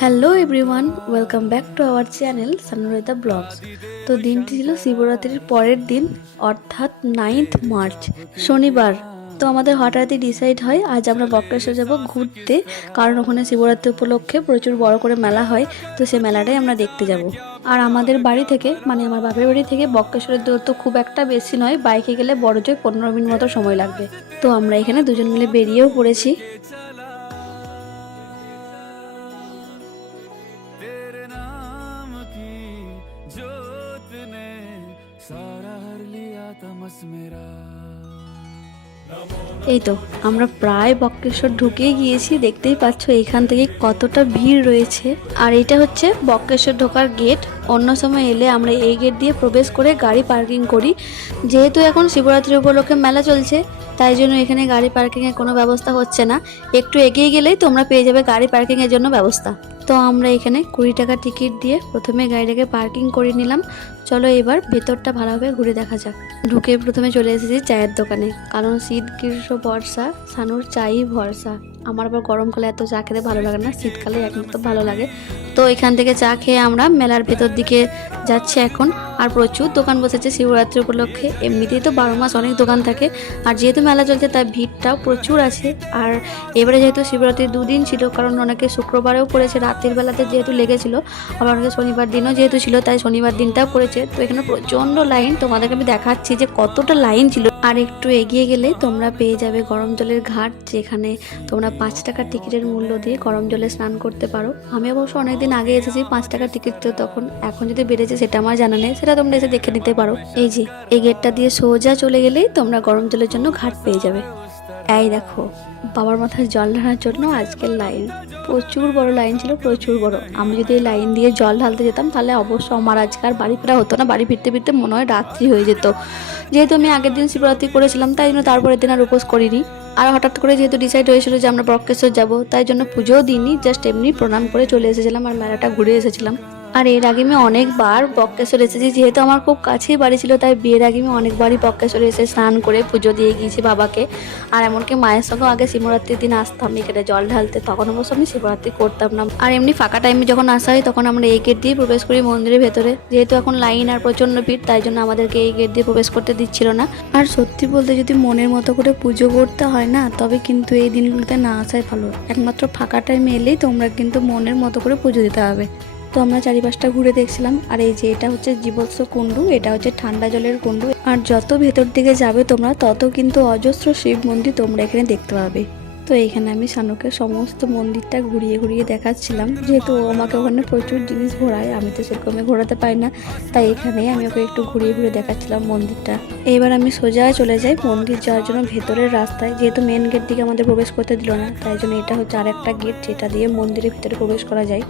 Hello everyone welcome back to our channel Sanurita blogs তো দিনটি ছিল শিবরাত্রির পরের দিন, অর্থাৎ নাইন্থ মার্চ শনিবার। তো আমাদের হঠাৎই ডিসাইড হয়, আজ আমরা বক্রেশ্বর যাব ঘুরতে, কারণ ওখানে শিবরাত্রি উপলক্ষে প্রচুর বড় করে মেলা হয়, তো সেই মেলাটাই আমরা দেখতে যাব। আর আমাদের বাড়ি থেকে মানে আমার বাপের বাড়ি থেকে বক্রেশ্বরের দূরত্ব খুব একটা বেশি নয়, বাইকে গেলে বড় জয় পনেরো মিনিট মতো সময় লাগবে। তো আমরা এখানে দুজন মিলে বেরিয়েও পড়েছি। এই তো, আমরা প্রায় বক্রেশ্বর ঢুকে গিয়েছি, দেখতেই পাচ্ছ এখান থেকে কতটা ভিড় রয়েছে। আর এটা হচ্ছে বক্রেশ্বর ঢোকার গেট। অন্য সময় এলে আমরা এই গেট দিয়ে প্রবেশ করে গাড়ি পার্কিং করি। যেহেতু এখন শিবরাত্রি উপলক্ষে মেলা চলছে তাই জন্য এখানে গাড়ি পার্কিংয়ের কোনো ব্যবস্থা হচ্ছে না। একটু এগিয়ে গেলেই তোমরা পেয়ে যাবে গাড়ি পার্কিংয়ের জন্য ব্যবস্থা। তো আমরা এখানে কুড়ি টাকা টিকিট দিয়ে প্রথমে গাড়িটাকে পার্কিং করে নিলাম। চলো এবার ভেতরটা ভালোভাবে ঘুরে দেখা যাক। ঢুকে প্রথমে চলে এসেছি চায়ের দোকানে। কারণ শীত, গ্রীষ্ম, বর্ষা, সানুর চাই ভরসা। আমার আবার গরমকালে এত চা খেতে ভালো লাগে না, শীতকালে একমাত্র ভালো লাগে। তো এখান থেকে চা খেয়ে আমরা মেলার ভেতর দিকে যাচ্ছি এখন। আর প্রচুর দোকান বসেছে শিবরাত্রি উপলক্ষে। এমনিতেই তো বারো মাস অনেক দোকান থাকে। আর যেহেতু মেলা চলছে, তাই ভিড়টাও প্রচুর আছে। আর এবারে যেহেতু শিবরাত্রির দুদিন ছিল, কারণ অনেকে শুক্রবারেও পড়েছে রাতের বেলাতে যেহেতু লেগেছিল, আবার অনেকে শনিবার দিনও যেহেতু ছিল, তাই শনিবার দিনটাও পড়েছে। তো এখানে প্রচণ্ড লাইন, তোমাদেরকে আমি দেখাচ্ছি যে কতটা লাইন ছিল। আর একটু এগিয়ে গেলে তোমরা পেয়ে যাবে গরম জলের ঘাট, যেখানে তোমরা পাঁচ টাকার টিকিটের মূল্য দিয়ে গরম জলে স্নান করতে পারো। আমি অবশ্য অনেকদিন আগে এসেছি পাঁচ টাকার টিকিট তো তখন এখন যদি বেড়েছে সেটা আমার জানা নেই, সেটা তোমরা এসে দেখে নিতে পারো। এই যে, এই গেটটা দিয়ে সোজা চলে গেলেই তোমরা গরম জলের জন্য ঘাট পেয়ে যাবে। এই দেখো বাবার মাথায় জল ঢালার জন্য আজকের লাইন। প্রচুর বড় লাইন ছিল, প্রচুর বড়। আমি যদি এই লাইন দিয়ে জল ঢালতে যেতাম, তাহলে অবশ্য আমার আজকে আর বাড়ি ফেরা হতো না। বাড়ি ফিরতে ফিরতে মনে হয় রাত্রি হয়ে যেত। যেহেতু আমি আগের দিন শিবরাত্রি করেছিলাম, তাই জন্য তারপরের দিন আর উপোস করিনি। আর হঠাৎ করে যেহেতু ডিসাইড হয়েছিল যে আমরা বক্রেশ্বর যাব, তাই জন্য পুজোও দিইনি জাস্ট এমনি প্রণাম করে চলে এসেছিলাম আর মেলাটা ঘুরে এসেছিলাম। আর এর আগে আমি অনেকবার বক্রেশ্বর এসেছি, যেহেতু আমার খুব কাছেই বাড়ি ছিল, তাই বিয়ের আগে আমি অনেকবারই বক্রেশ্বরে এসে স্নান করে পুজো দিয়ে গিয়েছি বাবাকে। আর এমনকি মায়ের সঙ্গেও আগে শিবরাত্রির দিন আসতাম, এখানে জল ঢালতে, তখন অবশ্য আমি শিবরাত্রি করতাম না। আর এমনি ফাঁকা টাইমে যখন আসা হয়, তখন আমরা এই গেট দিয়ে প্রবেশ করি মন্দিরের ভেতরে। যেহেতু এখন লাইন আর প্রচণ্ড ভিড়, তাই জন্য আমাদেরকে এই গেট দিয়ে প্রবেশ করতে দিচ্ছিল না। আর সত্যি বলতে যদি মনের মতো করে পুজো করতে হয় না, তবে কিন্তু এই দিনগুলোতে না আসাই ভালো। একমাত্র ফাঁকা টাইমে এলেই তোমরা কিন্তু মনের মতো করে পুজো দিতে হবে। তো আমরা চারিপাশটা ঘুরে দেখছিলাম। আর এই যে এটা হচ্ছে জীবৎস কুণ্ডু, এটা হচ্ছে ঠান্ডা জলের কুণ্ডু। আর যত ভেতর দিকে যাবে তোমরা, তত কিন্তু অজস্র শিব মন্দির তোমরা এখানে দেখতে পাবে। তো এইখানে আমি শানুকে সমস্ত মন্দিরটা ঘুরিয়ে ঘুরিয়ে দেখাচ্ছিলাম। যেহেতু আমাকে ওখানে প্রচুর জিনিস ঘোরায়, আমি তো সেরকমই ঘোরাতে পারি না। তাই এখানেই আমি ওকে একটু ঘুরিয়ে ঘুরিয়ে দেখাচ্ছিলাম মন্দিরটা। এবার আমি সোজা চলে যাই মন্দির যাওয়ার জন্য ভেতরের রাস্তায়। যেহেতু মেন গেট দিকে আমাদের প্রবেশ করতে দিল না, তাই জন্য এটা হচ্ছে আর একটা গেট যেটা দিয়ে মন্দিরের ভিতরে প্রবেশ করা যায়।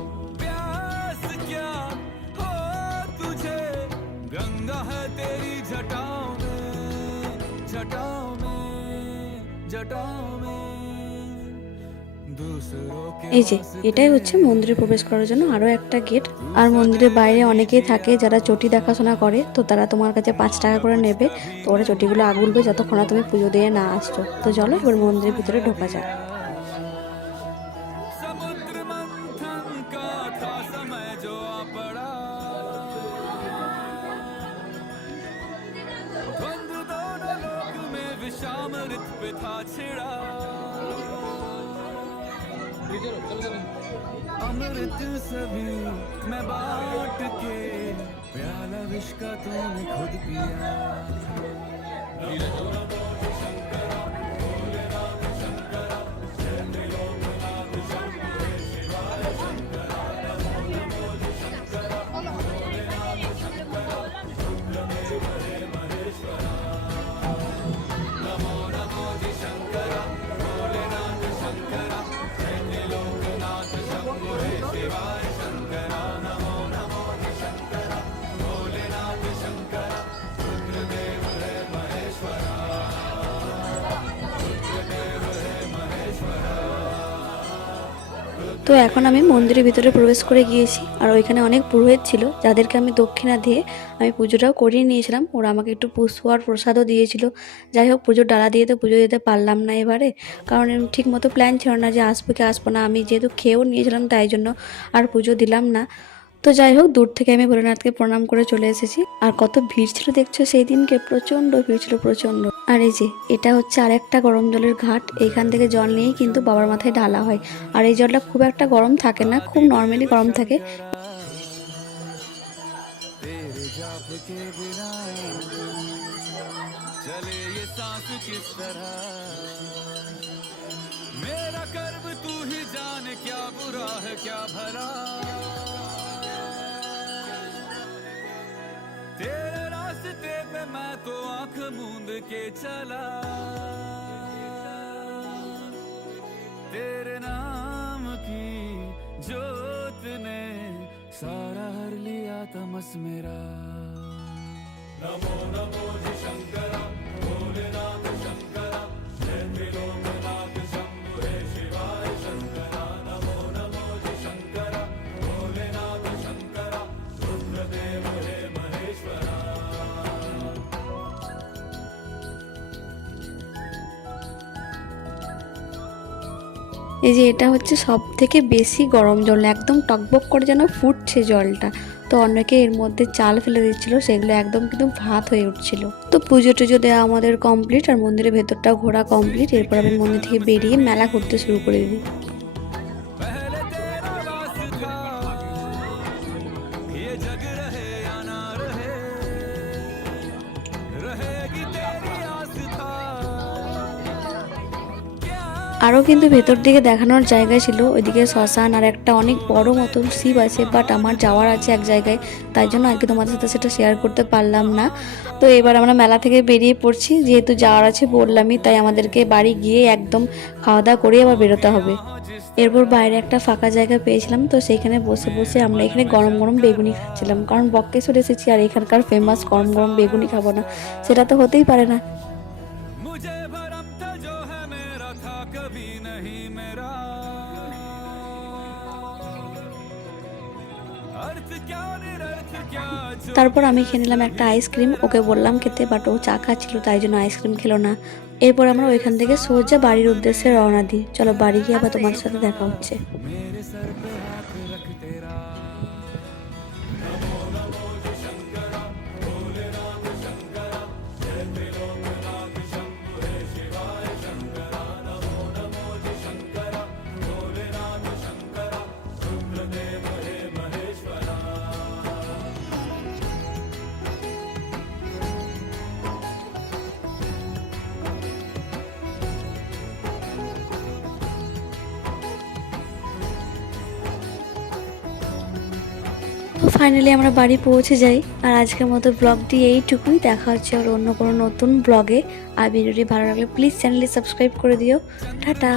এই যে এটাই হচ্ছে মন্দিরে প্রবেশ করার জন্য আরও একটা গেট আর মন্দিরের বাইরে অনেকেই থাকে যারা চটি দেখাশোনা করে তো তারা তোমার কাছে পাঁচ টাকা করে নেবে তো ওরা চটিগুলো আগুলবে যতক্ষণ না তুমি পুজো দিয়ে না আসছো তো চলো এবার মন্দিরের ভিতরে ঢোকা যাক समुद्र मंथन का था समय जो आ पड़ा द्वंद्व दोनों लोक में विषामृत पे था छिड़ा अमृत सभी मैं बाट के प्याला विश्व का तूने खुद पिया। তো এখন আমি মন্দিরের ভিতরে প্রবেশ করে গিয়েছি। আর ওইখানে অনেক পুরোহিত ছিল, যাদেরকে আমি দক্ষিণা দিয়ে আমি পুজোটাও করিয়ে নিয়েছিলাম। ওরা আমাকে একটু পুষ্প আর প্রসাদও দিয়েছিল। যাই হোক, পুজোর ডালা দিয়ে তো পুজো দিতে পারলাম না এবারে। কারণ ঠিক মতো প্ল্যান ছিল না যে আসব কি আসব না। আমি যেহেতু খেয়েও নিয়েছিলাম তাই জন্য আর পুজো দিলাম না। তো যাই হোক দূর থেকে আমি ভোলেনাথকে প্রণাম করে চলে এসেছি আর কত ভিড় ছিল দেখছো সেই দিনকে প্রচণ্ড ভিড় ছিল প্রচণ্ড আর এই যে এটা হচ্ছে আরেকটা গরম জলের ঘাট এইখান থেকে জল নিয়েই কিন্তু বাবার মাথায় ঢালা হয় আর এই জলটা খুব একটা গরম থাকে না খুব নর্মালি গরম থাকে तेरे जाप के बिना चले ये सांस किस तरह मेरा कर्म तू ही जाने क्या बुरा है क्या भला रास्ते पे मैं तो आँख मूंद के चला। तेरे नाम की जोत ने सारा हर लिया तमस मेरा। नमो नमो। এই যে এটা হচ্ছে সব থেকে বেশি গরম জল, একদম টকবক করে যেন ফুটছে জলটা। তো অনেকে এর মধ্যে চাল ফেলে দিচ্ছিল, সেগুলো একদম কিন্তু ভাত হয়ে উঠছিল। তো পুজো টুজো দেওয়া আমাদের কমপ্লিট আর মন্দিরের ভেতরটাও ঘোরা কমপ্লিট এরপর আমি মন্দির থেকে বেরিয়ে মেলা ঘুরতে শুরু করে দিই আরও কিন্তু ভেতর দিকে দেখানোর জায়গা ছিল। ওইদিকে শ্মশান আর একটা অনেক বড় মতন শিব আছে বাট আমার যাওয়ার আছে এক জায়গায়। তাই জন্য আজকে তোমাদের সাথে সেটা শেয়ার করতে পারলাম না। তো এবার আমরা মেলা থেকে বেরিয়ে পড়ছি। যেহেতু যাওয়ার আছে বললামই, তাই আমাদেরকে বাড়ি গিয়ে একদম খাওয়া দাওয়া করে আবার বেরোতে হবে। এরপর বাইরে একটা ফাঁকা জায়গা পেয়েছিলাম, তো সেইখানে বসে বসে আমরা এখানে গরম গরম বেগুনি খাচ্ছিলাম। কারণ বক্কেশ্বর এসেছি আর এখানকার ফেমাস গরম গরম বেগুনি খাব না। সেটা তো হতেই পারে না। भरम था जो है मेरा था कभी नहीं मेरा अर्थ क्या निरर्थ क्या जो তারপর আমি খেয়ে নিলাম একটা আইসক্রিম ওকে বললাম খেতে বাট ও চা খাচ্ছিল তাই জন্য আইসক্রিম খেলো না এরপর আমরা ওইখান থেকে সোজা বাড়ির উদ্দেশ্যে রওনা দিই চলো বাড়ি গিয়ে আবার তোমার সাথে দেখা হচ্ছে তো ফাইনালি আমরা বাড়ি পৌঁছে যাই। আর আজকের মতো ব্লগটি এইটুকুই। দেখা হচ্ছে আর অন্য কোনো নতুন ব্লগে আর ভিডিওটি ভালো লাগলে প্লিজ চ্যানেলটি সাবস্ক্রাইব করে দিও। টাটা।